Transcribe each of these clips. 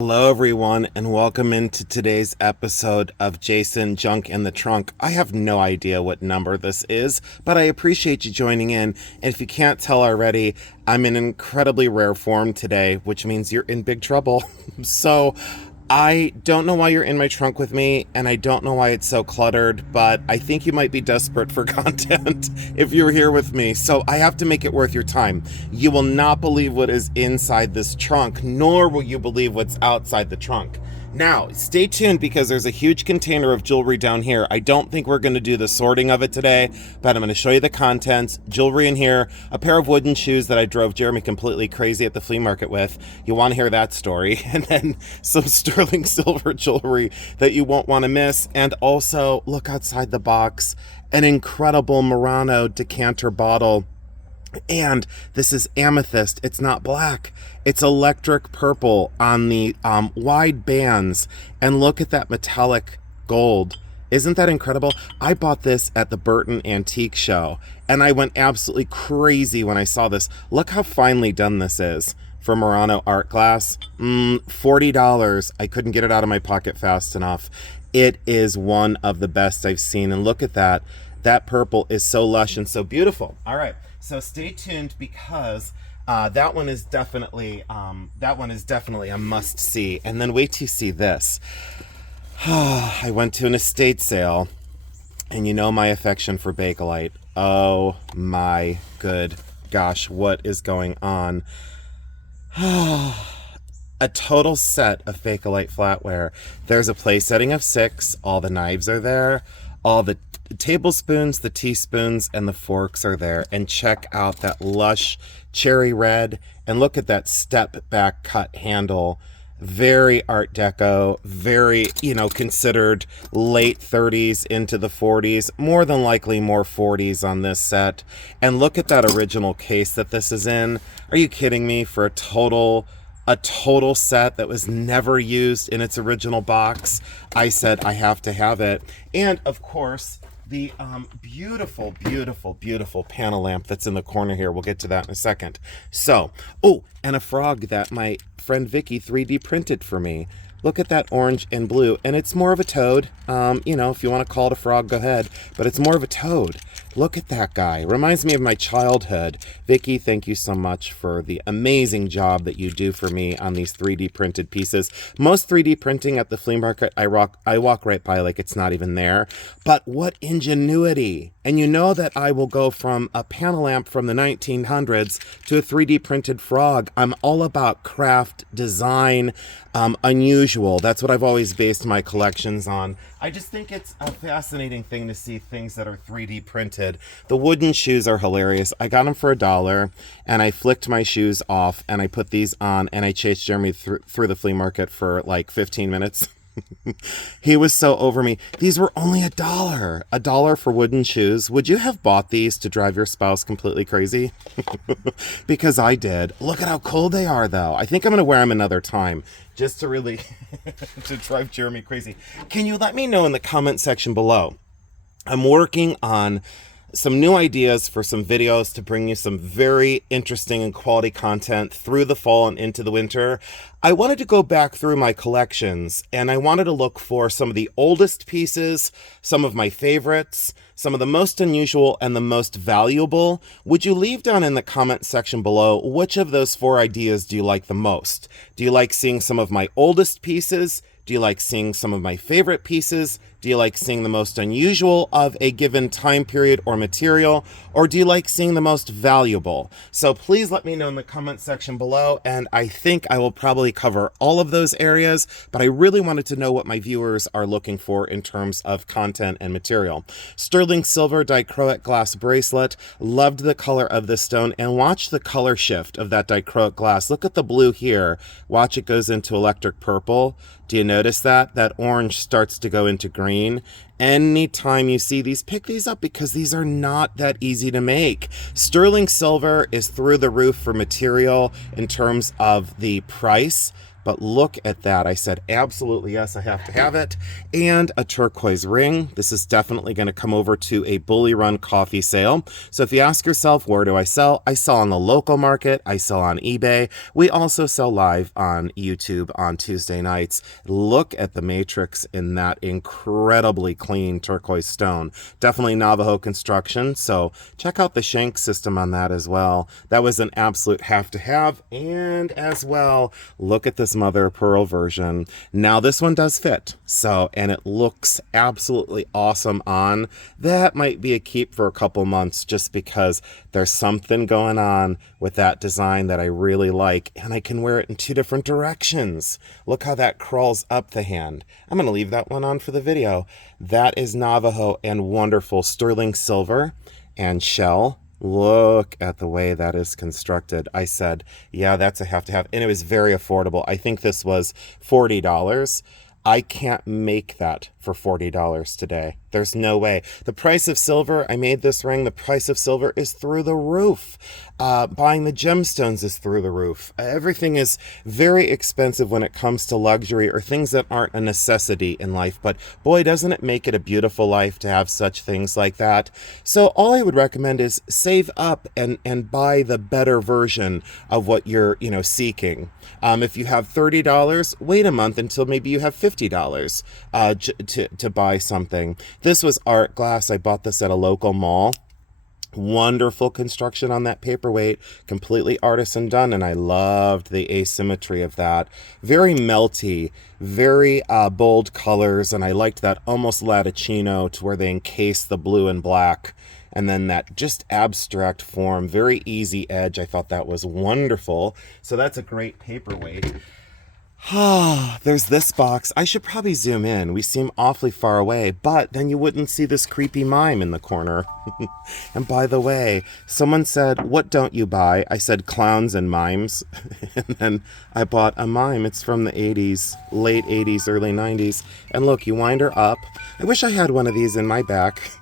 Hello, everyone, and welcome into today's episode of Jason Junk in the Trunk. I have no idea what number this is, but I appreciate you joining in. And if you can't tell already, I'm in incredibly rare form today, which means you're in big trouble. So I don't know why you're in my trunk with me, and I don't know why it's so cluttered, but I think you might be desperate for content if you're here with me, so I have to make it worth your time. You will not believe what is inside this trunk, nor will you believe what's outside the trunk. Now, stay tuned because there's a huge container of jewelry down here. I don't think we're going to do the sorting of it today, but I'm going to show you the contents. Jewelry in here, a pair of wooden shoes that I drove Jeremy completely crazy at the flea market with. You want to hear that story. And then some sterling silver jewelry that you won't want to miss. And also, look outside the box, an incredible Murano decanter bottle. And this is amethyst. It's not black. It's electric purple on the wide bands. And look at that metallic gold. Isn't that incredible? I bought this at the Burton Antique Show, and I went absolutely crazy when I saw this. Look how finely done this is for Murano art glass. $40. I couldn't get it out of my pocket fast enough. It is one of the best I've seen. And look at that. That purple is so lush and so beautiful. All right. So stay tuned because that one is definitely a must see. And then wait till you see this. I went to an estate sale, and you know my affection for Bakelite. Oh my good gosh, what is going on? A total set of Bakelite flatware. There's a place setting of 6. All the knives are there. All the tablespoons, the teaspoons, and the forks are there. And check out that lush cherry red. And look at that step back cut handle. Very Art Deco, very, considered late 30s into the 40s, more than likely more 40s on this set. And look at that original case that this is in. Are you kidding me? For a total set that was never used in its original box. I said I have to have it. And of course, the beautiful, beautiful, beautiful panel lamp that's in the corner here. We'll get to that in a second. So, and a frog that my friend Vicky 3D printed for me. Look at that orange and blue, and it's more of a toad. If you want to call it a frog, go ahead, but it's more of a toad. Look at that guy. Reminds me of my childhood. Vicky, thank you so much for the amazing job that you do for me on these 3D printed pieces. Most 3D printing at the flea market, I walk right by like it's not even there. But what ingenuity. And you know that I will go from a panel lamp from the 1900s to a 3D printed frog. I'm all about craft, design, unusual. That's what I've always based my collections on. I just think it's a fascinating thing to see things that are 3D printed. The wooden shoes are hilarious. I got them for $1, and I flicked my shoes off, and I put these on, and I chased Jeremy through the flea market for like 15 minutes. He was so over me. These were only $1. $1 for wooden shoes. Would you have bought these to drive your spouse completely crazy? Because I did. Look at how cold they are, though. I think I'm going to wear them another time just to really to drive Jeremy crazy. Can you let me know in the comment section below? I'm working on some new ideas for some videos to bring you some very interesting and quality content through the fall and into the winter. I wanted to go back through my collections, and I wanted to look for some of the oldest pieces, some of my favorites, some of the most unusual and the most valuable. Would you leave down in the comment section below which of those 4 ideas do you like the most? Do you like seeing some of my oldest pieces? Do you like seeing some of my favorite pieces? Do you like seeing the most unusual of a given time period or material? Or do you like seeing the most valuable? So please let me know in the comment section below, and I think I will probably cover all of those areas, but I really wanted to know what my viewers are looking for in terms of content and material. Sterling silver dichroic glass bracelet. Loved the color of this stone, and watch the color shift of that dichroic glass. Look at the blue here. Watch it goes into electric purple. Do you notice that? That orange starts to go into green. Anytime you see these, pick these up because these are not that easy to make. Sterling silver is through the roof for material in terms of the price, but look at that. I said, absolutely, yes, I have to have it. And a turquoise ring. This is definitely going to come over to a Bully Run coffee sale. So if you ask yourself, where do I sell? I sell on the local market. I sell on eBay. We also sell live on YouTube on Tuesday nights. Look at the matrix in that incredibly clean turquoise stone. Definitely Navajo construction. So check out the shank system on that as well. That was an absolute have to have. And as well, look at this mother of pearl version. Now this one does fit. So, and it looks absolutely awesome on. That might be a keep for a couple months just because there's something going on with that design that I really like, and I can wear it in two different directions. Look how that crawls up the hand. I'm going to leave that one on for the video. That is Navajo and wonderful sterling silver and shell. Look at the way that is constructed. I said, yeah, that's a have to have, and it was very affordable. I think this was $40. I can't make that for $40 today. There's no way. The price of silver, I made this ring, the price of silver is through the roof. Buying the gemstones is through the roof. Everything is very expensive when it comes to luxury or things that aren't a necessity in life. But boy, doesn't it make it a beautiful life to have such things like that. So all I would recommend is save up and buy the better version of what you're, seeking. If you have $30, wait a month until maybe you have $50 to buy something. This was art glass. I bought this at a local mall. Wonderful construction on that paperweight, completely artisan done, and I loved the asymmetry of that. Very melty, very bold colors, and I liked that almost latticino to where they encase the blue and black. And then that just abstract form, very easy edge. I thought that was wonderful. So that's a great paperweight. There's this box. I should probably zoom in. We seem awfully far away, but then you wouldn't see this creepy mime in the corner. And by the way, someone said, what don't you buy? I said clowns and mimes. And then I bought a mime. It's from the 80s, late 80s, early 90s. And look, you wind her up. I wish I had one of these in my back.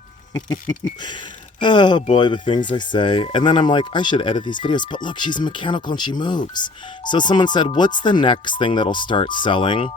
Oh boy, the things I say. And then I'm like, I should edit these videos. But look, she's mechanical and she moves. So someone said, what's the next thing that'll start selling?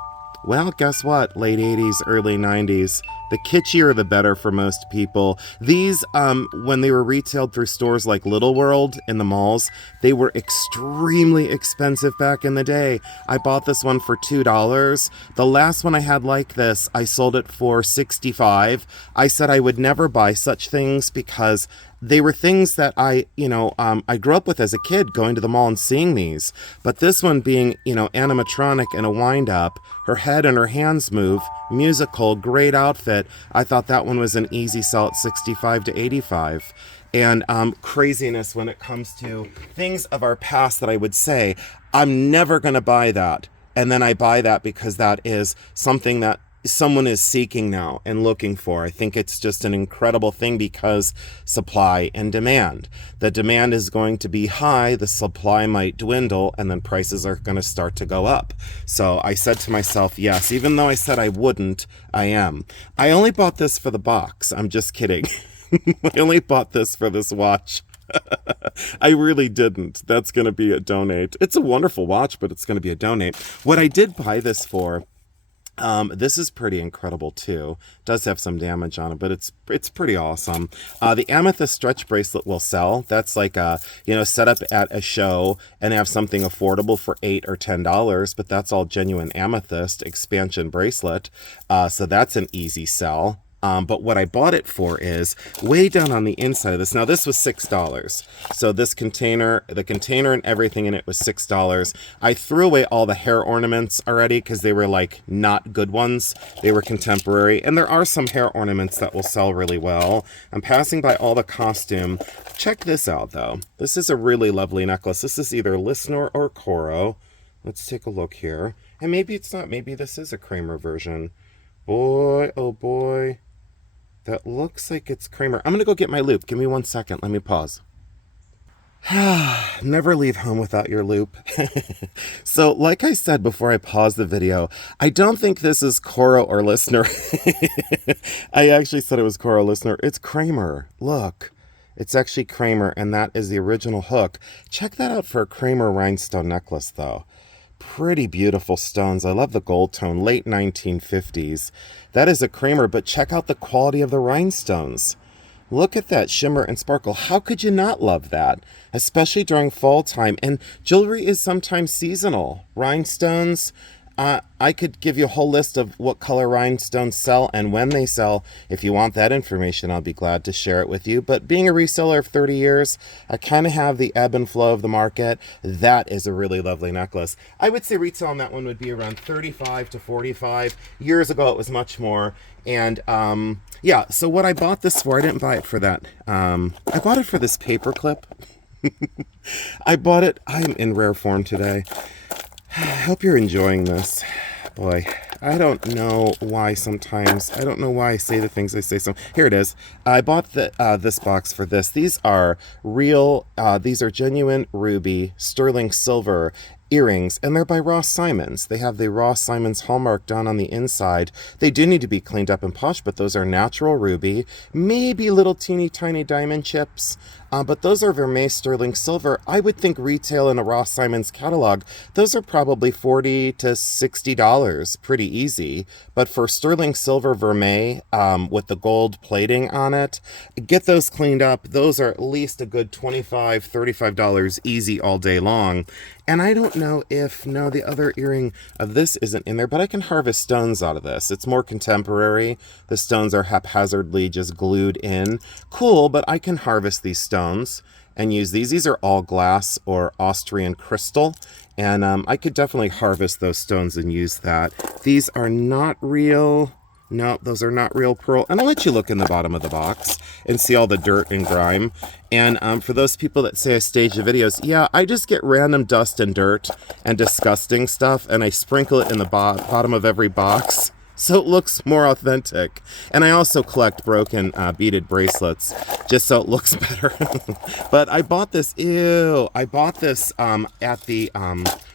Well, guess what? Late 80s, early 90s. The kitschier the better for most people. These, when they were retailed through stores like Little World in the malls, they were extremely expensive back in the day. I bought this one for $2. The last one I had like this, I sold it for $65. I said I would never buy such things because they were things that I grew up with as a kid, going to the mall and seeing these. But this one being, animatronic and a wind-up, her head and her hands move, musical, great outfit. I thought that one was an easy sell at $65 to $85. And craziness when it comes to things of our past that I would say, I'm never going to buy that. And then I buy that because that is something that someone is seeking now and looking for. I think it's just an incredible thing because supply and demand. The demand is going to be high, the supply might dwindle, and then prices are going to start to go up. So I said to myself, yes, even though I said I wouldn't, I am. I only bought this for the box. I'm just kidding. I only bought this for this watch. I really didn't. That's going to be a donate. It's a wonderful watch, but it's going to be a donate. What I did buy this for, this is pretty incredible too. Does have some damage on it, but it's pretty awesome. The amethyst stretch bracelet will sell. That's like set up at a show and have something affordable for $8 or $10, but that's all genuine amethyst expansion bracelet. So that's an easy sell. But what I bought it for is way down on the inside of this. Now this was $6. So this container, the container and everything in it was $6. I threw away all the hair ornaments already because they were like not good ones. They were contemporary. And there are some hair ornaments that will sell really well. I'm passing by all the costume. Check this out though. This is a really lovely necklace. This is either Listener or Coro. Let's take a look here. And maybe it's not. Maybe this is a Kramer version. Boy, oh boy. That looks like it's Kramer. I'm going to go get my loop. Give me 1 second. Let me pause. Never leave home without your loop. So, like I said before I paused the video, I don't think this is Coro or Listener. I actually said it was Coro Listener. It's Kramer. Look. It's actually Kramer, and that is the original hook. Check that out for a Kramer rhinestone necklace, though. Pretty beautiful stones. I love the gold tone, late 1950s. That is a creamer, but check out the quality of the rhinestones. Look at that shimmer and sparkle. How could you not love that? Especially during fall time. And jewelry is sometimes seasonal. Rhinestones, I could give you a whole list of what color rhinestones sell and when they sell. If you want that information, I'll be glad to share it with you. But being a reseller of 30 years, I kind of have the ebb and flow of the market. That is a really lovely necklace. I would say retail on that one would be around 35 to 45. Years ago, it was much more. And yeah, so what I bought this for, I didn't buy it for that. I bought it for this paper clip. I bought it. I'm in rare form today. I hope you're enjoying this. Boy, I don't know why sometimes, I don't know why I say the things I say. So here it is. I bought this box for this. These are real, these are genuine ruby, sterling silver earrings, and they're by Ross Simons. They have the Ross Simons hallmark down on the inside. They do need to be cleaned up and polished, but those are natural ruby, maybe little teeny tiny diamond chips, but those are vermeil sterling silver. I would think retail in a Ross Simons catalog, those are probably $40 to $60, pretty easy. But for sterling silver vermeil with the gold plating on it, get those cleaned up. Those are at least a good $25, $35 easy all day long. And I don't know if, no, the other earring of this isn't in there, but I can harvest stones out of this. It's more contemporary. The stones are haphazardly just glued in. Cool, but I can harvest these stones and use these. These are all glass or Austrian crystal, and I could definitely harvest those stones and use that. These are not real. No, those are not real pearl. And I'll let you look in the bottom of the box and see all the dirt and grime. And for those people that say I stage the videos, yeah, I just get random dust and dirt and disgusting stuff, and I sprinkle it in the bottom of every box so it looks more authentic. And I also collect broken beaded bracelets just so it looks better. But I bought this, I bought this at the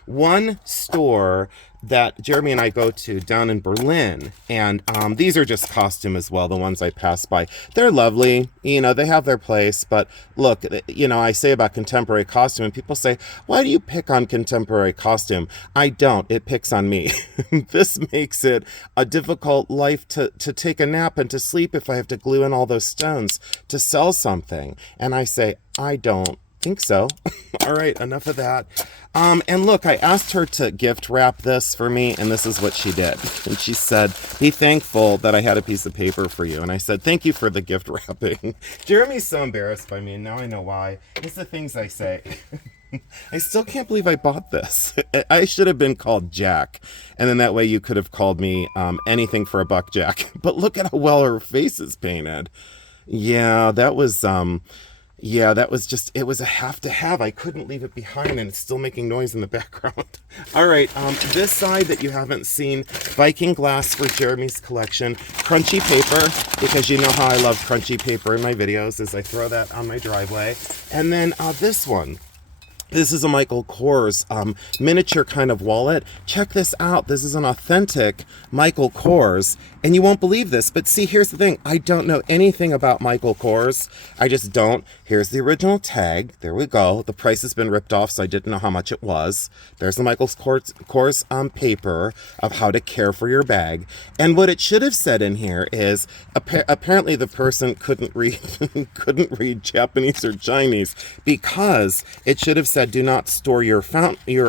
one store that Jeremy and I go to down in Berlin, and these are just costume as well, the ones I passed by. They're lovely, you know, they have their place, but look, you know, I say about contemporary costume, and people say, why do you pick on contemporary costume? I don't, it picks on me. This makes it a difficult life to take a nap and to sleep if I have to glue in all those stones to sell something. And I say, I don't think so. All right, enough of that. And look, I asked her to gift wrap this for me, and this is what she did. And she said, be thankful that I had a piece of paper for you. And I said, thank you for the gift wrapping. Jeremy's so embarrassed by me, and now I know why. It's the things I say. I still can't believe I bought this. I should have been called Jack, and then that way you could have called me anything for a buck, Jack. But look at how well her face is painted. Yeah, that was... yeah, that was just, it was a have to have. I couldn't leave it behind, and it's still making noise in the background. All right, this side that you haven't seen, Viking glass for Jeremy's collection. Crunchy paper, because you know how I love crunchy paper in my videos, as I throw that on my driveway. And then this one. This is a Michael Kors miniature kind of wallet. Check this out. This is an authentic Michael Kors. And you won't believe this, but see, here's the thing. I don't know anything about Michael Kors. I just don't. Here's the original tag. There we go. The price has been ripped off, so I didn't know how much it was. There's the Michael Kors paper of how to care for your bag. And what it should have said in here is, apparently the person couldn't read Japanese or Chinese, because it should have said, do not store your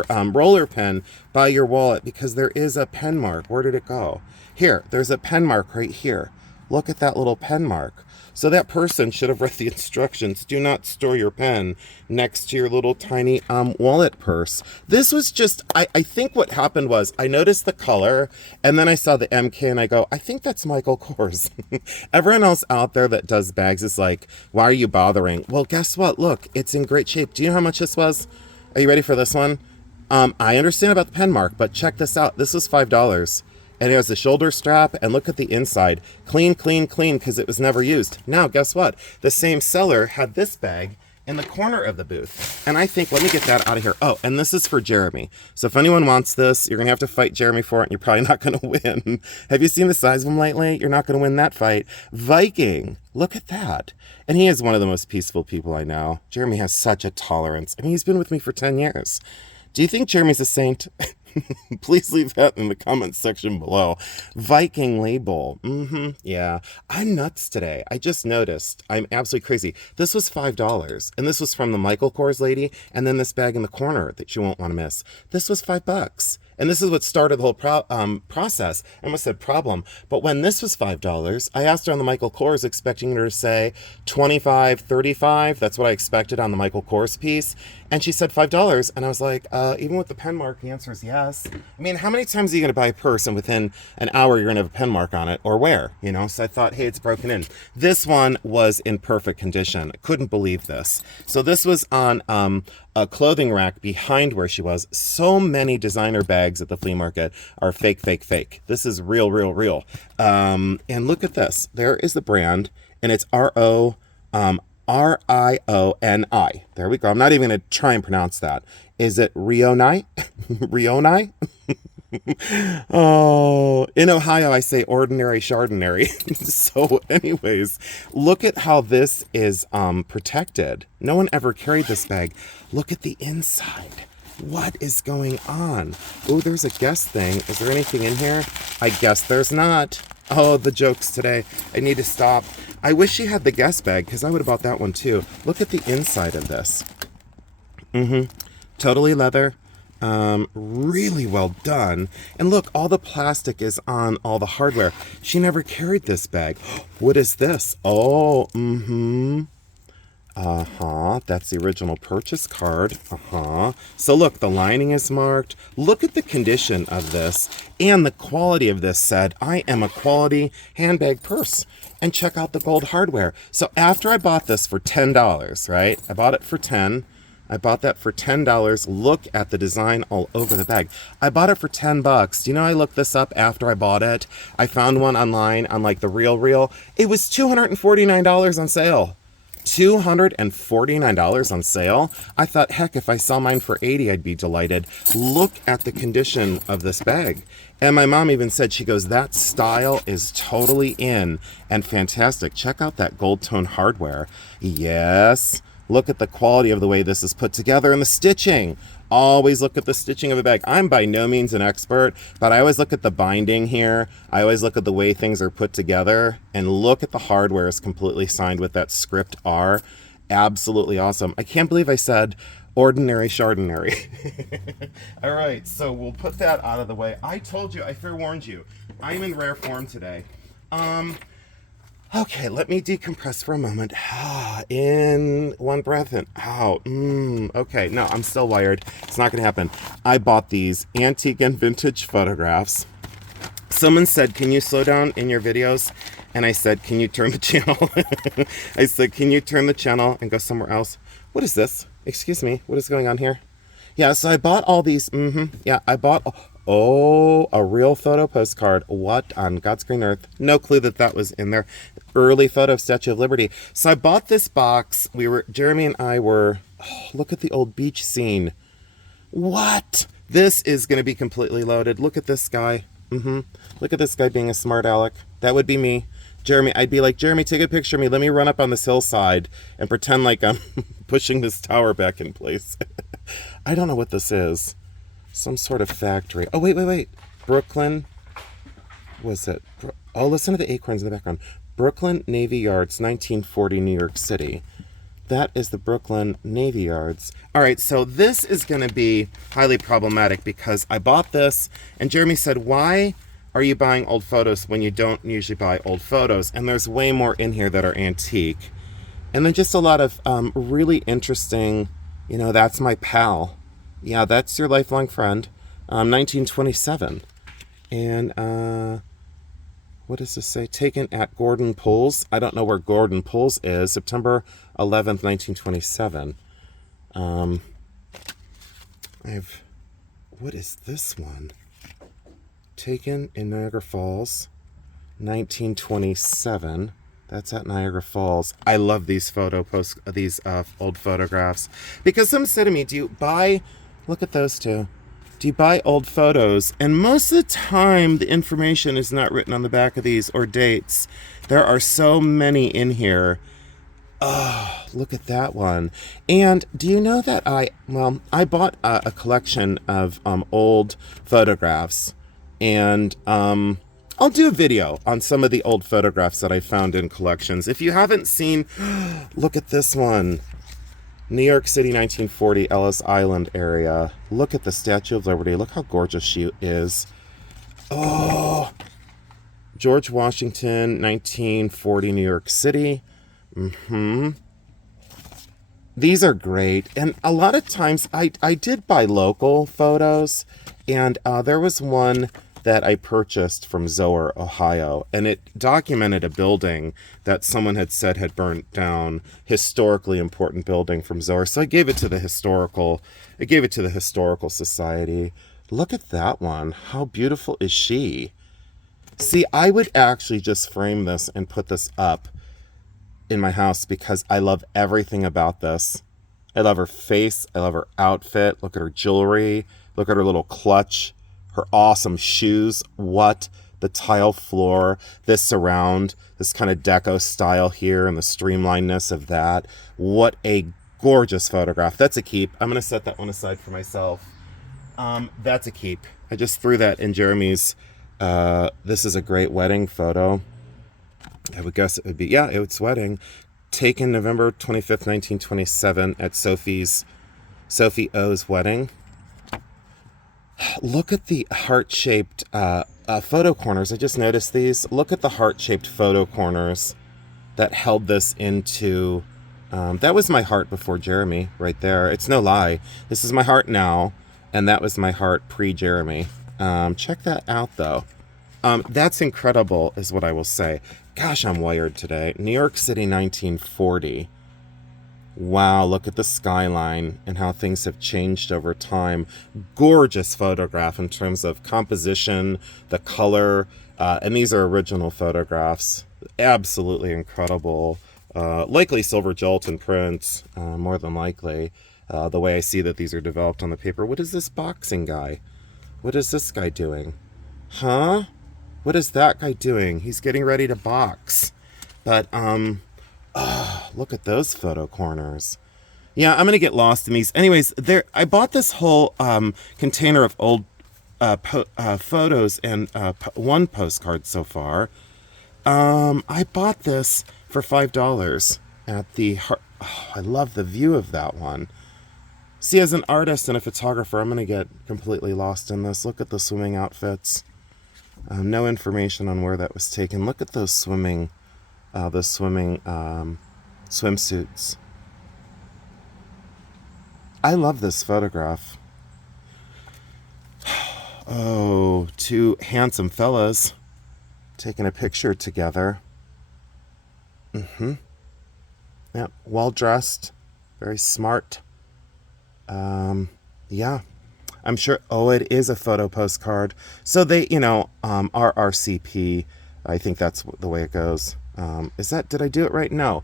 roller pen by your wallet, because there is a pen mark. Where did it go? Here, there's a pen mark right here. Look at that little pen mark. So that person should have read the instructions. Do not store your pen next to your little tiny wallet purse. This was just, I think what happened was I noticed the color, and then I saw the MK and I go, I think that's Michael Kors. Everyone else out there that does bags is like, why are you bothering? Well, guess what? Look, it's in great shape. Do you know how much this was? Are you ready for this one? I understand about the pen mark, but check this out. This was $5. And it has a shoulder strap, and look at the inside. Clean, clean, clean, because it was never used. Now, guess what? The same seller had this bag in the corner of the booth. And I think, let me get that out of here. Oh, and this is for Jeremy. So if anyone wants this, you're going to have to fight Jeremy for it, and you're probably not going to win. Have you seen the size of him lately? You're not going to win that fight. Viking. Look at that. And he is one of the most peaceful people I know. Jeremy has such a tolerance. I mean, he's been with me for 10 years. Do you think Jeremy's a saint? Please leave that in the comments section below. Viking label. Yeah. I'm nuts today. I just noticed. I'm absolutely crazy. This was $5, and this was from the Michael Kors lady, and then this bag in the corner that you won't want to miss. This was $5. And this is what started the whole process. I almost said problem. But when this was $5, I asked her on the Michael Kors, expecting her to say 25, 35. That's what I expected on the Michael Kors piece. And she said $5. And I was like, even with the pen mark, the answer is yes. I mean, how many times are you going to buy a purse and within an hour you're going to have a pen mark on it? Or where? You know? So I thought, hey, it's broken in. This one was in perfect condition. I couldn't believe this. So this was on a clothing rack behind where she was. So many designer bags at the flea market are fake, fake, fake. This is real, real, real. And look at this. There is the brand, and it's Rioni. There we go. I'm not even going to try and pronounce that. Is it Rioni? Rioni? Oh, in Ohio, I say ordinary chardonnay. So anyways, look at how this is protected. No one ever carried this bag. Look at the inside. What is going on? Oh, there's a guest thing. Is there anything in here? I guess there's not. Oh, the jokes today. I need to stop. I wish she had the guest bag, because I would have bought that one too. Look at the inside of this. Totally leather. Really well done. And look, all the plastic is on all the hardware. She never carried this bag. What is this? Oh, that's the original purchase card. So look, the lining is marked. Look at the condition of this, and the quality of this said, I am a quality handbag purse. And check out the gold hardware. So after I bought this for $10, right? I bought it for $10. I bought that for $10. Look at the design all over the bag. I bought it for $10. Do you know, I looked this up after I bought it. I found one online on like the Real. It was $249 on sale. $249 on sale. I thought, heck, if I sell mine for $80, I'd be delighted. Look at the condition of this bag. And my mom even said, she goes, that style is totally in and fantastic. Check out that gold tone hardware. Yes. Look at the quality of the way this is put together, and the stitching. Always look at the stitching of a bag. I'm by no means an expert, but I always look at the binding here. I always look at the way things are put together, and look at the hardware is completely signed with that script R. Absolutely awesome. I can't believe I said ordinary chardonnay. All right, so we'll put that out of the way. I told you, I forewarned you, I'm in rare form today. Okay, let me decompress for a moment. In one breath and out. Okay, no, I'm still wired. It's not going to happen. I bought these antique and vintage photographs. Someone said, can you slow down in your videos? And I said, can you turn the channel? I said, can you turn the channel and go somewhere else? What is this? Excuse me, what is going on here? Yeah, so I bought all these. Yeah, I bought... Oh, a real photo postcard. What on God's green earth? No clue that that was in there. Early photo of Statue of Liberty. So I bought this box. Jeremy and I were, look at the old beach scene. What? This is going to be completely loaded. Look at this guy. Look at this guy being a smart aleck. That would be me. Jeremy, I'd be like, Jeremy, take a picture of me. Let me run up on this hillside and pretend like I'm pushing this tower back in place. I don't know what this is. Some sort of factory. Oh, wait. Brooklyn. Was it? Oh, listen to the acorns in the background. Brooklyn Navy Yards, 1940, New York City. That is the Brooklyn Navy Yards. All right, so this is going to be highly problematic because I bought this, and Jeremy said, why are you buying old photos when you don't usually buy old photos? And there's way more in here that are antique. And then just a lot of really interesting, that's my pal. Yeah, that's your lifelong friend. 1927. And what does this say? Taken at Gordon Pools. I don't know where Gordon Pools is. September 11th, 1927. What is this one? Taken in Niagara Falls, 1927. That's at Niagara Falls. I love these old photographs because someone said to me, do you buy... Look at those two. Do you buy old photos? And most of the time, the information is not written on the back of these or dates. There are so many in here. Oh, look at that one. And do you know that I bought a collection of old photographs, and I'll do a video on some of the old photographs that I found in collections. If you haven't seen, look at this one. New York City, 1940, Ellis Island area. Look at the Statue of Liberty. Look how gorgeous she is. Oh, George Washington, 1940, New York City. These are great. And a lot of times I did buy local photos, and there was one that I purchased from Zoar, Ohio, and it documented a building that someone had said had burnt down, historically important building from Zoar. So I gave it to the historical society. Look at that one. How beautiful is she? See, I would actually just frame this and put this up in my house because I love everything about this. I love her face. I love her outfit. Look at her jewelry. Look at her little clutch. Her awesome shoes. What? The tile floor. This surround. This kind of deco style here and the streamlinedness of that. What a gorgeous photograph. That's a keep. I'm going to set that one aside for myself. That's a keep. I just threw that in Jeremy's. This is a great wedding photo. I would guess it would be, yeah, it's wedding. Taken November 25th, 1927 at Sophie O's wedding. Look at the heart-shaped photo corners. I just noticed these. Look at the heart-shaped photo corners that held this into... that was my heart before Jeremy, right there. It's no lie. This is my heart now, and that was my heart pre-Jeremy. Check that out, though. That's incredible, is what I will say. Gosh, I'm wired today. New York City, 1940. Wow, look at the skyline and how things have changed over time. Gorgeous photograph in terms of composition, the color, and these are original photographs. Absolutely incredible. Likely silver gelatin prints, more than likely. The way I see that these are developed on the paper. What is this boxing guy? What is this guy doing? Huh? What is that guy doing? He's getting ready to box. But, look at those photo corners. Yeah, I'm going to get lost in these. Anyways, I bought this whole container of old photos and one postcard so far. I bought this for $5 at the... Oh, I love the view of that one. See, as an artist and a photographer, I'm going to get completely lost in this. Look at the swimming outfits. No information on where that was taken. Look at those swimming swimsuits. I love this photograph. Oh, two handsome fellas taking a picture together. Yeah, well dressed, very smart. Yeah. I'm sure, oh, it is a photo postcard. So they, RRCP, I think that's the way it goes. Did I do it right? No.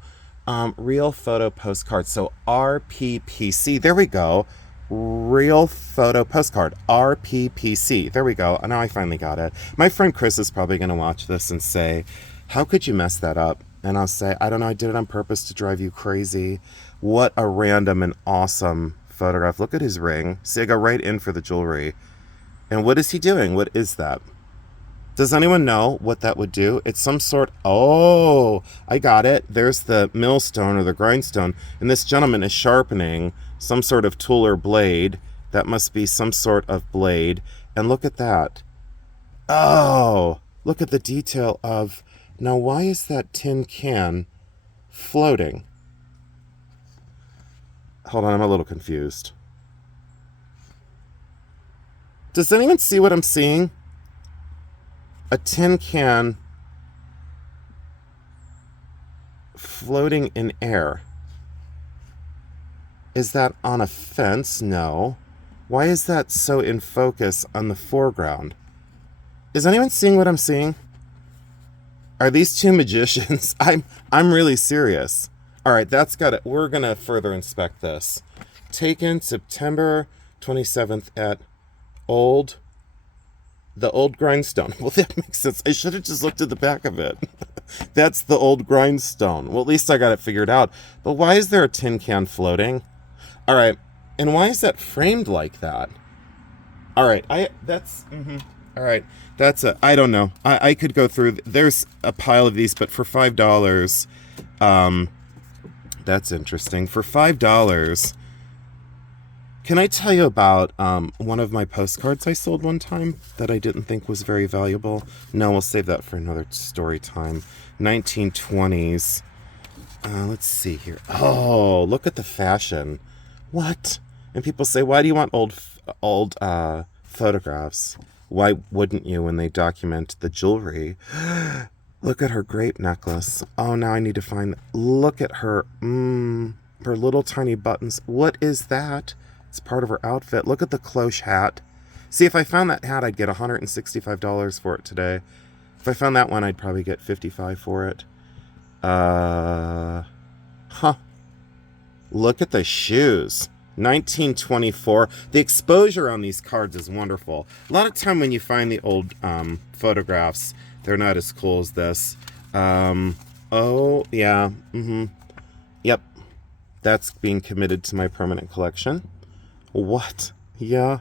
Real photo postcard. So RPPC, there we go. Real photo postcard, RPPC. There we go. Now I finally got it. My friend Chris is probably going to watch this and say, how could you mess that up? And I'll say, I don't know, I did it on purpose to drive you crazy. What a random and awesome photograph. Look at his ring. See, I go right in for the jewelry. And what is he doing? What is that? Does anyone know what that would do? It's some sort... Oh, I got it. There's the millstone or the grindstone. And this gentleman is sharpening some sort of tool or blade. That must be some sort of blade. And look at that. Oh, look at the detail of... Now, why is that tin can floating? Hold on, I'm a little confused. Does anyone see what I'm seeing? A tin can floating in air. Is that on a fence? No. Why is that so in focus on the foreground? Is anyone seeing what I'm seeing? Are these two magicians? I'm really serious. All right, that's got it. We're going to further inspect this. Taken September 27th at the old grindstone. Well, that makes sense. I should have just looked at the back of it. That's the old grindstone. Well, at least I got it figured out. But why is there a tin can floating? All right. And why is that framed like that? All right. All right. I don't know. I could go through. There's a pile of these, but for $5, that's interesting. For $5, can I tell you about one of my postcards I sold one time that I didn't think was very valuable? No, we'll save that for another story time. 1920s. Let's see here. Oh, look at the fashion. What? And people say, why do you want old photographs? Why wouldn't you when they document the jewelry? Look at her grape necklace. Oh, now I need to find... Look at her. Her little tiny buttons. What is that? It's part of her outfit. Look at the cloche hat. See, if I found that hat, I'd get $165 for it today. If I found that one, I'd probably get $55 for it. Look at the shoes. 1924. The exposure on these cards is wonderful. A lot of time when you find the old photographs, they're not as cool as this. Oh, yeah. Yep. That's being committed to my permanent collection. What? Yeah.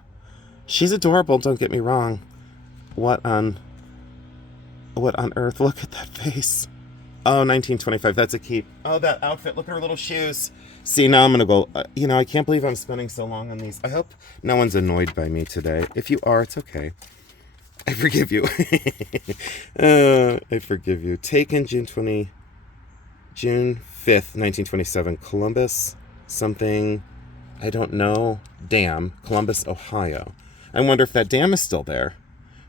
She's adorable, don't get me wrong. What on earth? Look at that face. Oh, 1925. That's a keep. Oh, that outfit. Look at her little shoes. See, now I'm going to go... I can't believe I'm spending so long on these. I hope no one's annoyed by me today. If you are, it's okay. I forgive you. I forgive you. Taken June 5th, 1927. Columbus, something... I don't know. Dam. Columbus, Ohio. I wonder if that dam is still there.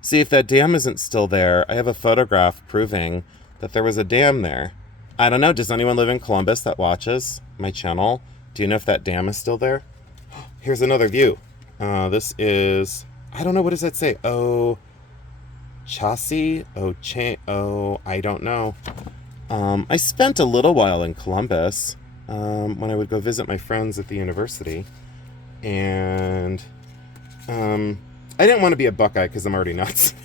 See, if that dam isn't still there, I have a photograph proving that there was a dam there. I don't know. Does anyone live in Columbus that watches my channel? Do you know if that dam is still there? Here's another view. This is... I don't know. What does that say? Oh... Chassis? I don't know. I spent a little while in Columbus when I would go visit my friends at the university. And... I didn't want to be a Buckeye because I'm already nuts.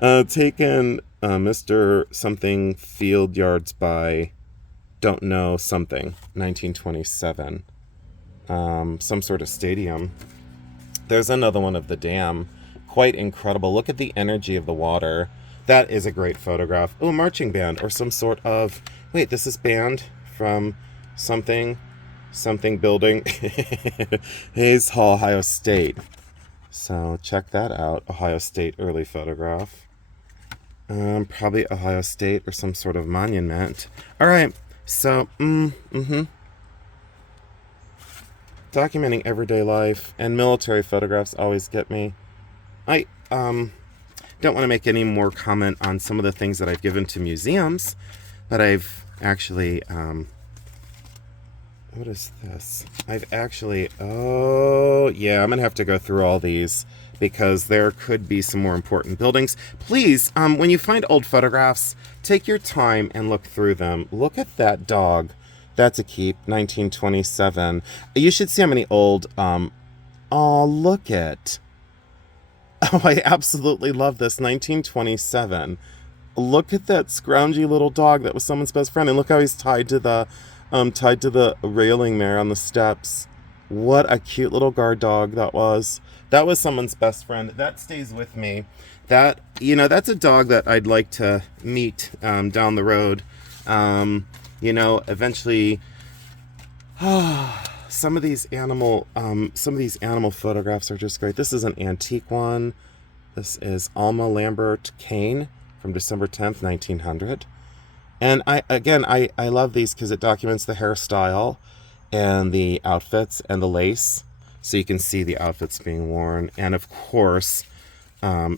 Taken Mr. Something Field Yards by don't know something 1927. Some sort of stadium. There's another one of the dam. Quite incredible. Look at the energy of the water. That is a great photograph. Oh, marching band or some sort of... Wait, this is band from something building. Hayes Hall, Ohio State. So check that out. Ohio State early photograph. Probably Ohio State or some sort of monument. All right. So, documenting everyday life and military photographs always get me. I don't want to make any more comment on some of the things that I've given to museums, but I've actually, what is this? Oh, yeah, I'm going to have to go through all these because there could be some more important buildings. Please, when you find old photographs, take your time and look through them. Look at that dog. That's a keep, 1927. You should see how many old, oh, look at. Oh, I absolutely love this, 1927. Look at that scroungy little dog that was someone's best friend, and look how he's tied to the railing there on the steps. What a cute little guard dog that was. That was someone's best friend. That stays with me. That, that's a dog that I'd like to meet down the road. Eventually. Some of these animal photographs are just great. This is an antique one. This is Alma Lambert Kane from December 10th, 1900. And I love these because it documents the hairstyle and the outfits and the lace. So you can see the outfits being worn. And of course,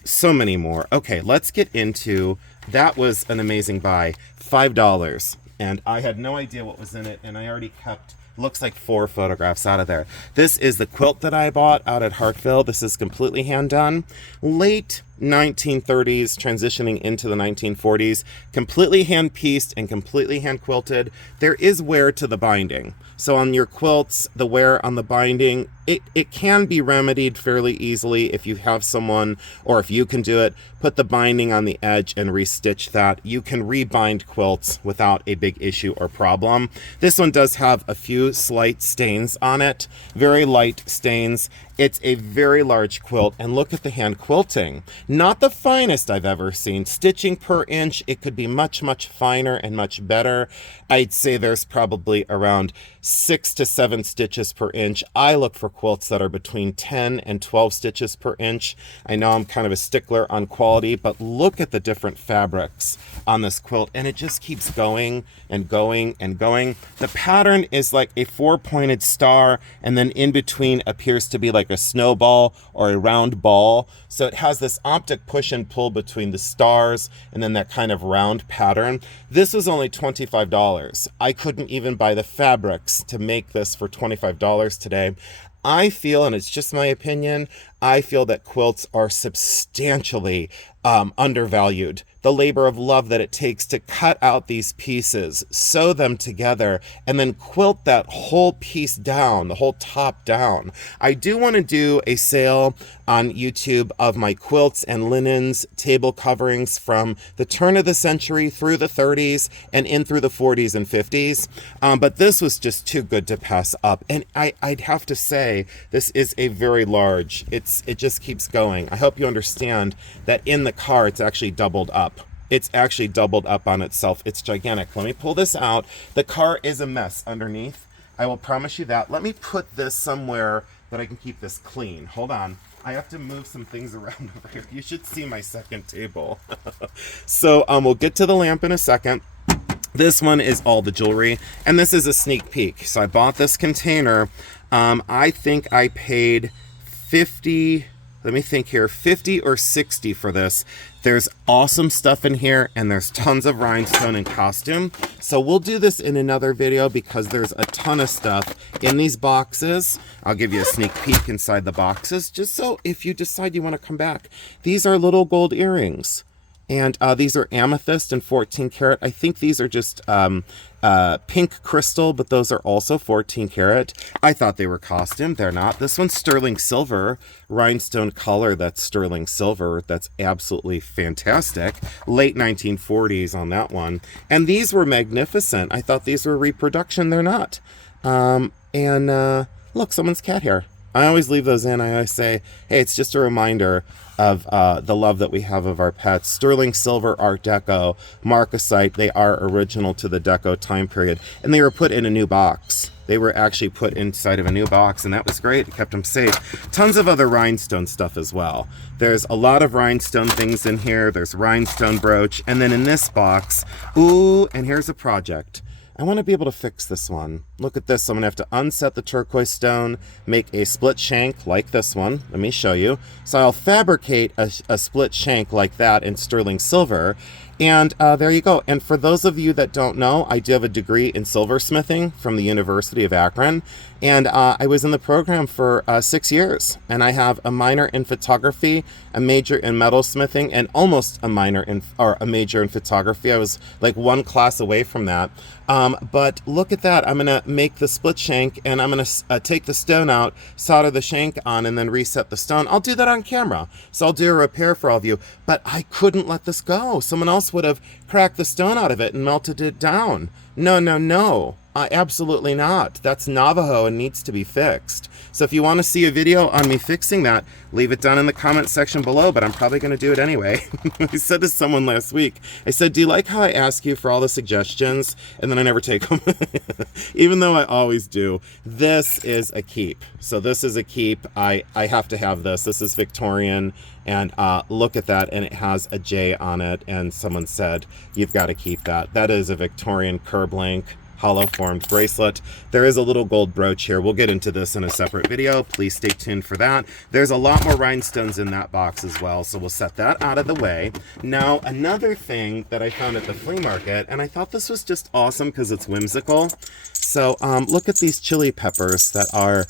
so many more. Okay, let's get into, that was an amazing buy. $5. And I had no idea what was in it. And I already kept, looks like 4 photographs out of there. This is the quilt that I bought out at Hartville. This is completely hand done. Late 1930s, transitioning into the 1940s, completely hand-pieced and completely hand-quilted. There is wear to the binding. So on your quilts, the wear on the binding, it can be remedied fairly easily if you have someone, or if you can do it, put the binding on the edge and restitch that. You can rebind quilts without a big issue or problem. This one does have a few slight stains on it, very light stains. It's a very large quilt, and look at the hand quilting. Not the finest I've ever seen. Stitching per inch, it could be much, much finer and much better. I'd say there's probably around 6 to 7 stitches per inch. I look for quilts that are between 10 and 12 stitches per inch. I know I'm kind of a stickler on quality, but look at the different fabrics on this quilt, and it just keeps going and going and going. The pattern is like a 4-pointed star, and then in between appears to be like a snowball or a round ball. So it has this optic push and pull between the stars and then that kind of round pattern. This was only $25. I couldn't even buy the fabrics to make this for $25 today. I feel, and it's just my opinion, I feel that quilts are substantially undervalued. The labor of love that it takes to cut out these pieces, sew them together, and then quilt that whole piece down, the whole top down. I do want to do a sale on YouTube of my quilts and linens, table coverings from the turn of the century through the 30s and in through the 40s and 50s. But this was just too good to pass up. And I'd have to say, this is a very large, it just keeps going. I hope you understand that in the car, it's actually doubled up. It's actually doubled up on itself. It's gigantic. Let me pull this out. The car is a mess underneath. I will promise you that. Let me put this somewhere that I can keep this clean. Hold on. I have to move some things around over here. You should see my second table. So we'll get to the lamp in a second. This one is all the jewelry, and this is a sneak peek. So I bought this container. I think I paid 50, let me think here, 50 or 60 for this. There's awesome stuff in here, and there's tons of rhinestone and costume. So we'll do this in another video because there's a ton of stuff in these boxes. I'll give you a sneak peek inside the boxes, just so if you decide you want to come back. These are little gold earrings. And these are amethyst and 14 karat. I think these are just pink crystal, but those are also 14 karat. I thought they were costume. They're not. This one's sterling silver, rhinestone color. That's sterling silver. That's absolutely fantastic. Late 1940s on that one. And these were magnificent. I thought these were reproduction. They're not. Look, someone's cat hair. I always leave those in. I always say, hey, it's just a reminder of the love that we have of our pets. Sterling silver, Art Deco, Marcasite, they are original to the Deco time period. And they were put in a new box. They were actually put inside of a new box, and that was great. It kept them safe. Tons of other rhinestone stuff as well. There's a lot of rhinestone things in here. There's rhinestone brooch. And then in this box, ooh, and here's a project. I want to be able to fix this one. Look at this. I'm going to have to unset the turquoise stone, make a split shank like this one. Let me show you. So I'll fabricate a split shank like that in sterling silver. And there you go. And for those of you that don't know, I do have a degree in silversmithing from the University of Akron. And I was in the program for 6 years. And I have a minor in photography, a major in metalsmithing, and almost a major in photography. I was like one class away from that. But look at that. I'm going to make the split shank, and I'm going to take the stone out, solder the shank on, and then reset the stone. I'll do that on camera. So I'll do a repair for all of you. But I couldn't let this go. Someone else would have cracked the stone out of it and melted it down. No, no, no. Absolutely not. That's Navajo and needs to be fixed. So if you want to see a video on me fixing that, leave it down in the comment section below, but I'm probably going to do it anyway. I said to someone last week, I said, do you like how I ask you for all the suggestions and then I never take them? Even though I always do. This is a keep. So this is a keep. I have to have this. This is Victorian, and look at that, and it has a J on it, and someone said, you've got to keep that. That is a Victorian curb link hollow formed bracelet. There is a little gold brooch here. We'll get into this in a separate video. Please stay tuned for that. There's a lot more rhinestones in that box as well, so we'll set that out of the way. Now, another thing that I found at the flea market, and I thought this was just awesome because it's whimsical. So look at these chili peppers that are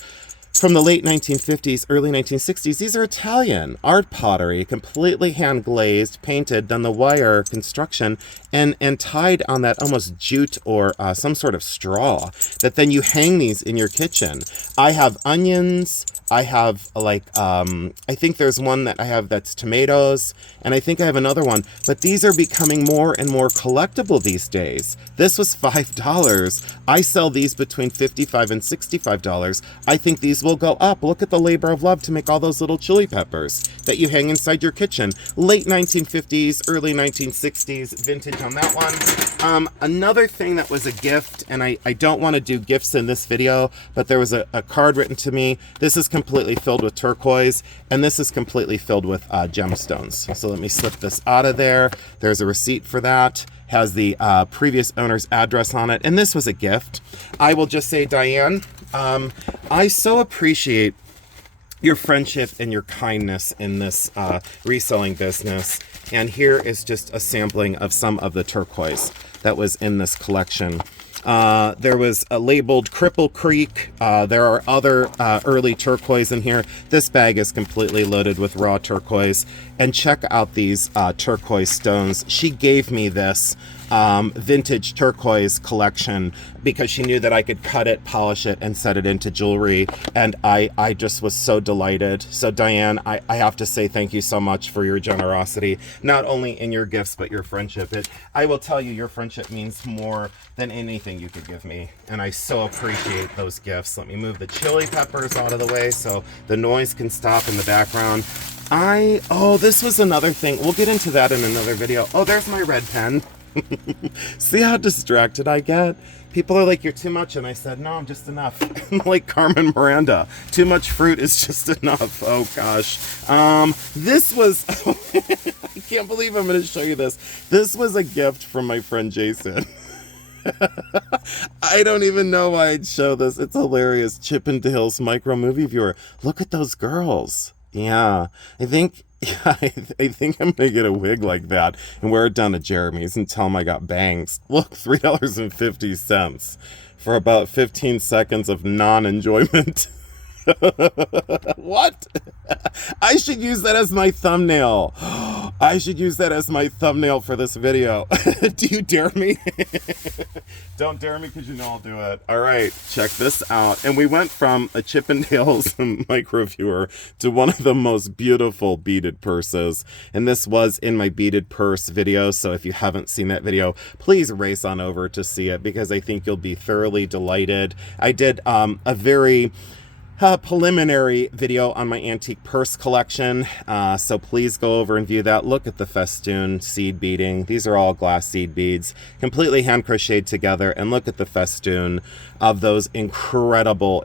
from the late 1950s, early 1960s. These are Italian art pottery, completely hand glazed, painted, then the wire construction, and tied on that almost jute or some sort of straw that then you hang these in your kitchen. I have onions. I have like, I think there's one that I have that's tomatoes, and I think I have another one, but these are becoming more and more collectible these days. This was $5. I sell these between $55 and $65. I think these will go up. Look at the labor of love to make all those little chili peppers that you hang inside your kitchen. Late 1950s, early 1960s, vintage on that one. Another thing that was a gift, and I don't want to do gifts in this video, but there was a card written to me. This is completely filled with turquoise, and this is completely filled with gemstones. So let me slip this out of there. There's a receipt for that. Has the previous owner's address on it, and this was a gift. I will just say, Diane, I so appreciate your friendship and your kindness in this reselling business. And here is just a sampling of some of the turquoise that was in this collection. There was a labeled Cripple Creek. There are other early turquoise in here. This bag is completely loaded with raw turquoise. And check out these turquoise stones. She gave me this vintage turquoise collection because she knew that I could cut it, polish it, and set it into jewelry. And I just was so delighted. So Diane, I have to say thank you so much for your generosity, not only in your gifts, but your friendship. I will tell you, your friendship means more than anything you could give me. And I so appreciate those gifts. Let me move the chili peppers out of the way so the noise can stop in the background. This was another thing. We'll get into that in another video. Oh, there's my red pen. See how distracted I get? People are like, you're too much. And I said, no, I'm just enough. I'm like Carmen Miranda. Too much fruit is just enough. Oh, gosh. This was... I can't believe I'm going to show you this. This was a gift from my friend Jason. I don't even know why I'd show this. It's hilarious. Chippendales micro movie viewer. Look at those girls. Yeah, I think I'm gonna get a wig like that and wear it down to Jeremy's and tell him I got bangs. Look, $3.50 for about 15 seconds of non-enjoyment. What? I should use that as my thumbnail. I should use that as my thumbnail for this video. Do you dare me? Don't dare me because you know I'll do it. All right, check this out. And we went from a Chippendales micro viewer to one of the most beautiful beaded purses. And this was in my beaded purse video. So if you haven't seen that video, please race on over to see it because I think you'll be thoroughly delighted. I did a very preliminary video on my antique purse collection, so please go over and view that. Look at the festoon seed beading. These are all glass seed beads, completely hand crocheted together, and look at the festoon of those incredible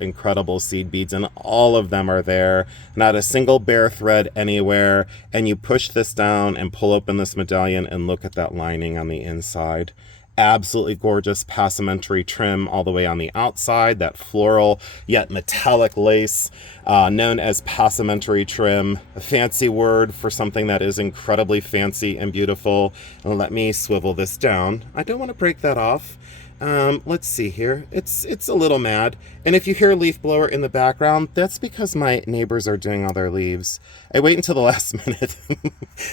seed beads, and all of them are there, not a single bare thread anywhere. And you push this down and pull open this medallion and look at that lining on the inside. Absolutely gorgeous passementerie trim all the way on the outside, that floral yet metallic lace, known as passementerie trim, a fancy word for something that is incredibly fancy and beautiful. And let me swivel this down. I don't want to break that off. Let's see here. It's a little mad. And if you hear a leaf blower in the background, that's because my neighbors are doing all their leaves. I wait until the last minute.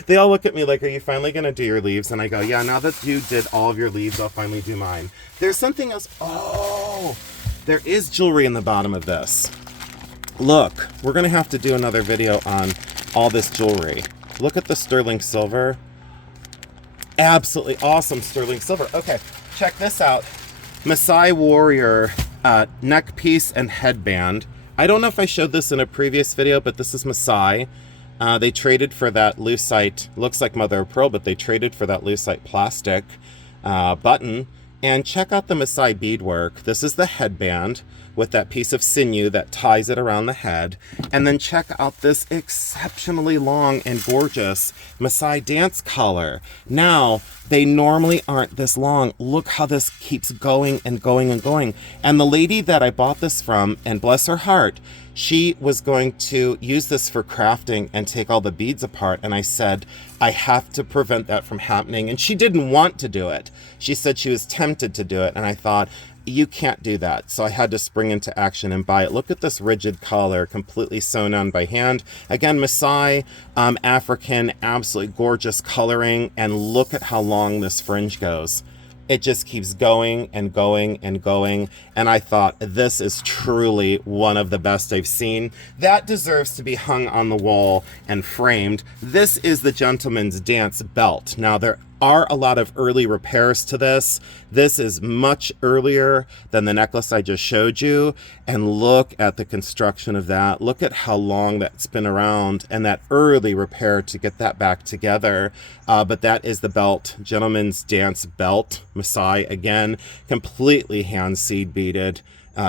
They all look at me like, are you finally going to do your leaves? And I go, yeah, now that you did all of your leaves, I'll finally do mine. There's something else. Oh, there is jewelry in the bottom of this. Look, we're going to have to do another video on all this jewelry. Look at the sterling silver. Absolutely awesome sterling silver. Okay, check this out. Masai warrior neck piece and headband. I don't know if I showed this in a previous video, but this is Masai. They traded for that lucite, looks like mother of pearl, but they traded for that lucite plastic button. And check out the Masai beadwork. This is the headband with that piece of sinew that ties it around the head. And then check out this exceptionally long and gorgeous Masai dance collar. Now, they normally aren't this long. Look how this keeps going and going and going. And the lady that I bought this from, and bless her heart, she was going to use this for crafting and take all the beads apart. And I said, I have to prevent that from happening. And she didn't want to do it. She said she was tempted to do it. And I thought, you can't do that. So I had to spring into action and buy it. Look at this rigid collar, completely sewn on by hand. Again, Masai, African, absolutely gorgeous coloring. And look at how long this fringe goes. It just keeps going and going and going. And I thought, this is truly one of the best I've seen. That deserves to be hung on the wall and framed. This is the gentleman's dance belt. Now, there are a lot of early repairs to this. This is much earlier than the necklace I just showed you. And look at the construction of that. Look at how long that's been around and that early repair to get that back together. But that is the belt, gentleman's dance belt, Masai, again, completely hand seed beaded.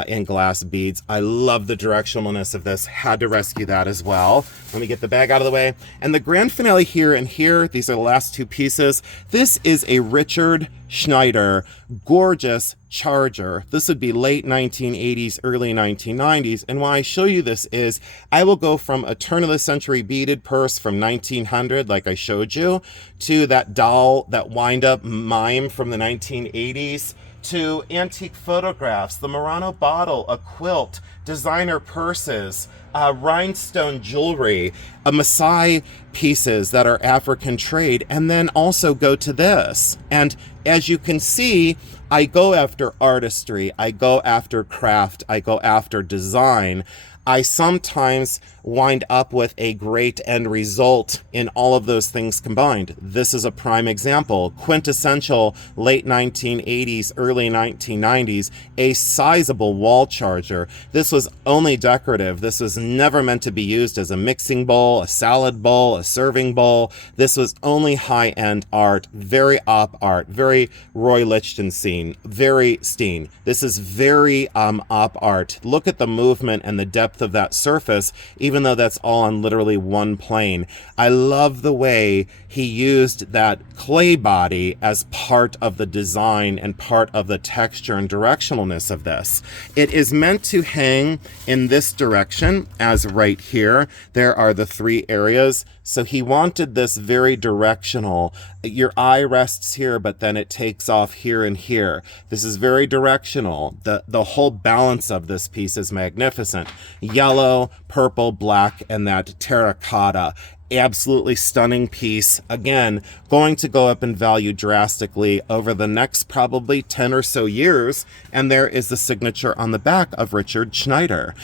In glass beads. I love the directionalness of this. Had to rescue that as well. Let me get the bag out of the way. And the grand finale here and here, these are the last two pieces. This is a Richard Schneider gorgeous charger. This would be late 1980s, early 1990s. And why I show you this is I will go from a turn of the century beaded purse from 1900, like I showed you, to that doll, that wind up mime from the 1980s, to antique photographs, the Murano bottle, a quilt, designer purses, rhinestone jewelry, Masai pieces that are African trade, and then also go to this. And as you can see, I go after artistry, I go after craft, I go after design. I sometimes wind up with a great end result in all of those things combined. This is a prime example. Quintessential late 1980s, early 1990s, a sizable wall charger. This was only decorative. This was never meant to be used as a mixing bowl, a salad bowl, a serving bowl. This was only high-end art, very op art, very Roy Lichtenstein, very Steen. This is very op art. Look at the movement and the depth of that surface, even though that's all on literally one plane. I love the way he used that clay body as part of the design and part of the texture and directionalness of this. It is meant to hang in this direction, as right here. There are the three areas. So he wanted this very directional. Your eye rests here, but then it takes off here and here. This is very directional. The whole balance of this piece is magnificent. Yellow, purple, black, and that terracotta. Absolutely stunning piece. Again, going to go up in value drastically over the next probably 10 or so years. And there is the signature on the back of Richard Schneider.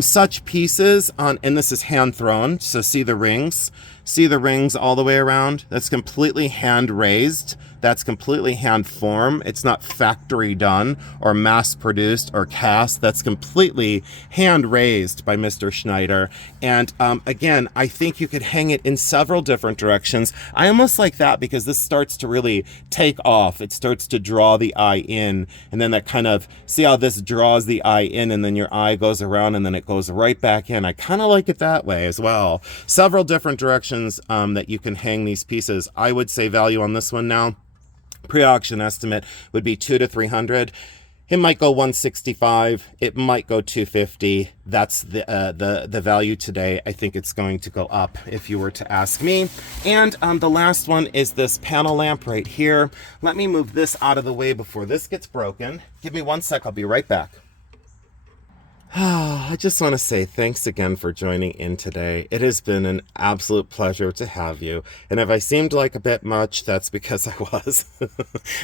Such pieces and this is hand thrown. So see the rings? See the rings all the way around? That's completely hand raised. That's completely hand formed. It's not factory done or mass produced or cast. That's completely hand raised by Mr. Schneider. And again, I think you could hang it in several different directions. I almost like that because this starts to really take off. It starts to draw the eye in, and then that kind of, see how this draws the eye in and then your eye goes around and then it goes right back in. I kind of like it that way as well. Several different directions that you can hang these pieces. I would say value on this one now, pre-auction estimate would be $200 to $300. It might go $165. It might go $250. That's the value today. I think it's going to go up if you were to ask me. And the last one is this panel lamp right here. Let me move this out of the way before this gets broken. Give me 1 sec. I'll be right back. I just want to say thanks again for joining in today. It has been an absolute pleasure to have you. And if I seemed like a bit much, that's because I was.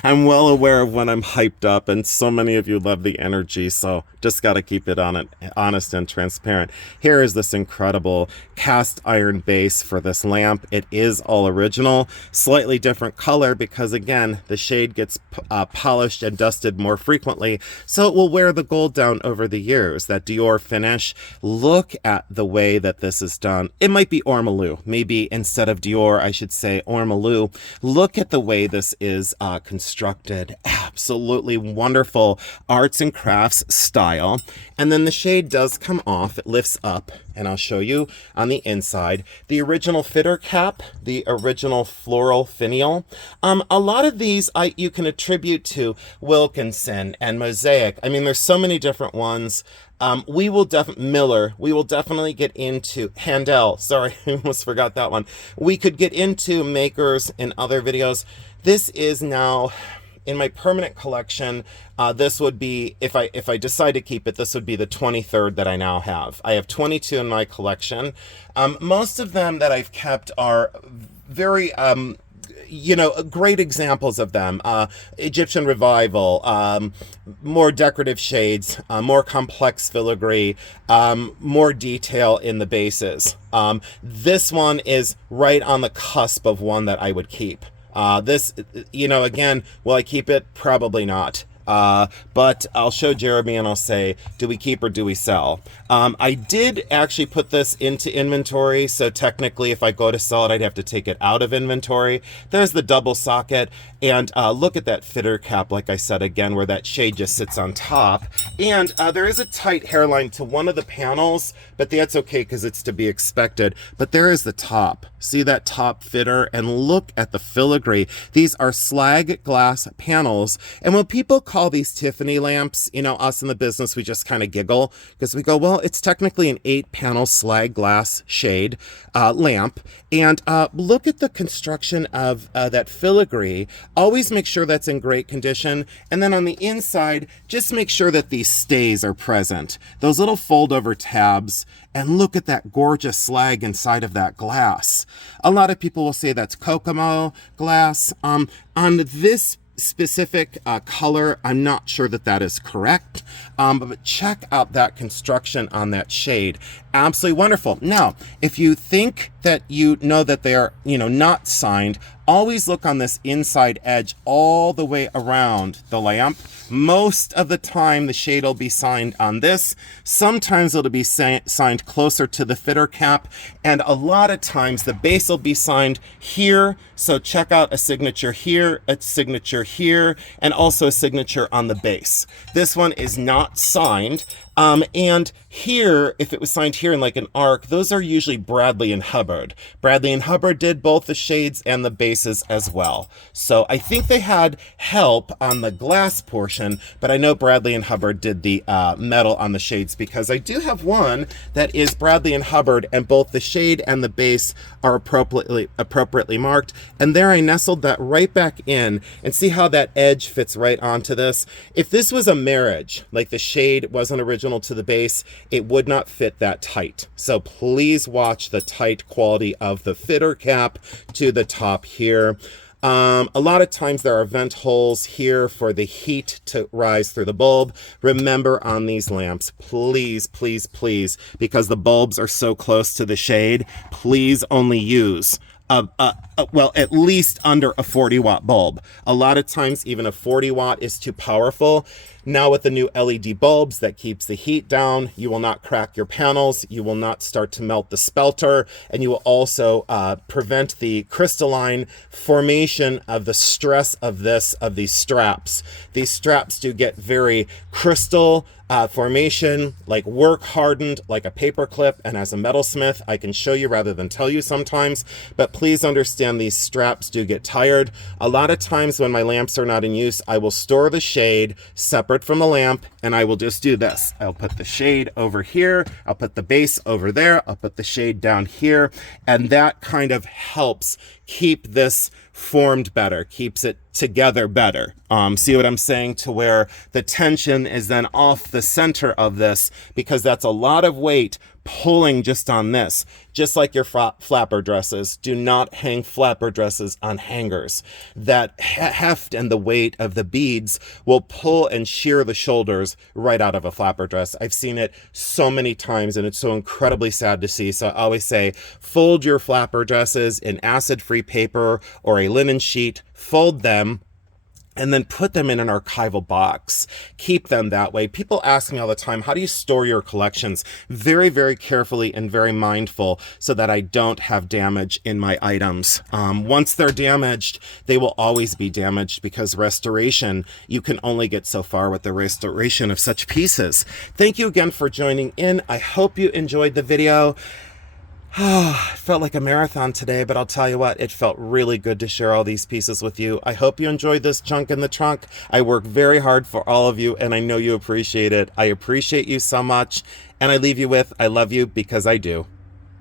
I'm well aware of when I'm hyped up, and so many of you love the energy, so just got to keep it honest and transparent. Here is this incredible cast iron base for this lamp. It is all original, slightly different color because, again, the shade gets polished and dusted more frequently, so it will wear the gold down over the years. That Dior finish. Look at the way that this is done. It might be ormolu. Maybe instead of Dior, I should say ormolu. Look at the way this is constructed. Absolutely wonderful arts and crafts style. And then the shade does come off. It lifts up, and I'll show you on the inside. The original fitter cap, the original floral finial. A lot of these you can attribute to Wilkinson and Mosaic. I mean, there's so many different ones. We will definitely get into Handel. Sorry, I almost forgot that one. We could get into makers in other videos. This is now in my permanent collection, this would be, if I decide to keep it, this would be the 23rd that I now have. I have 22 in my collection. Most of them that I've kept are very great examples of them. Egyptian revival, more decorative shades, more complex filigree, more detail in the bases. This one is right on the cusp of one that I would keep. This, again, will I keep it? Probably not. But I'll show Jeremy and I'll say, do we keep or do we sell? I did actually put this into inventory, so technically if I go to sell it, I'd have to take it out of inventory. There's the double socket, and look at that fitter cap, like I said again, where that shade just sits on top. And there is a tight hairline to one of the panels, but that's okay because it's to be expected. But there is the top. See that top fitter? And look at the filigree. These are slag glass panels, and when people call these Tiffany lamps, us in the business, we just kind of giggle because we go, well, it's technically an 8-panel slag glass shade lamp. And look at the construction of that filigree. Always make sure that's in great condition. And then on the inside, just make sure that these stays are present. Those little fold over tabs, and look at that gorgeous slag inside of that glass. A lot of people will say that's Kokomo glass. On this specific color, I'm not sure that is correct, but check out that construction on that shade. Absolutely wonderful. Now, if you think that you know that they are, not signed, always look on this inside edge all the way around the lamp. Most of the time, the shade will be signed on this. Sometimes it'll be signed closer to the fitter cap, and a lot of times the base will be signed here. So check out a signature here, a signature here, and also a signature on the base. This one is not signed. And here, if it was signed here in like an arc, those are usually Bradley and Hubbard. Bradley and Hubbard did both the shades and the bases as well. So I think they had help on the glass portion, but I know Bradley and Hubbard did the metal on the shades, because I do have one that is Bradley and Hubbard, and both the shade and the base are appropriately marked. And there I nestled that right back in, and see how that edge fits right onto this. If this was a marriage, like the shade wasn't original to the base, it would not fit that tight. So please watch the tight quality of the fitter cap to the top here. A lot of times there are vent holes here for the heat to rise through the bulb. Remember on these lamps, please, please, please, because the bulbs are so close to the shade, please only use well, at least under a 40-watt bulb. A lot of times even a 40-watt is too powerful. Now with the new LED bulbs, that keeps the heat down. You will not crack your panels. You will not start to melt the spelter. And you will also prevent the crystalline formation of the stress of these straps. These straps do get very crystal formation, like work hardened, like a paper clip. And as a metalsmith, I can show you rather than tell you sometimes, but please understand these straps do get tired. A lot of times when my lamps are not in use, I will store the shade separate from the lamp, and I will just do this. I'll put the shade over here, I'll put the base over there, I'll put the shade down here, and that kind of helps keep this formed better, keeps it together better. See what I'm saying? To where the tension is then off the center of this, because that's a lot of weight pulling just on this. Just like your flapper dresses, do not hang flapper dresses on hangers. That heft and the weight of the beads will pull and shear the shoulders right out of a flapper dress. I've seen it so many times, and it's so incredibly sad to see. So I always say, fold your flapper dresses in acid-free paper or a linen sheet, fold them, and then put them in an archival box. Keep them that way. People ask me all the time, how do you store your collections? Very, very carefully and very mindful, so that I don't have damage in my items. Once they're damaged, they will always be damaged, because restoration, you can only get so far with the restoration of such pieces. Thank you again for joining in. I hope you enjoyed the video. It felt like a marathon today, but I'll tell you what, it felt really good to share all these pieces with you. I hope you enjoyed this junk in the trunk. I work very hard for all of you, and I know you appreciate it. I appreciate you so much, and I leave you with, I love you because I do.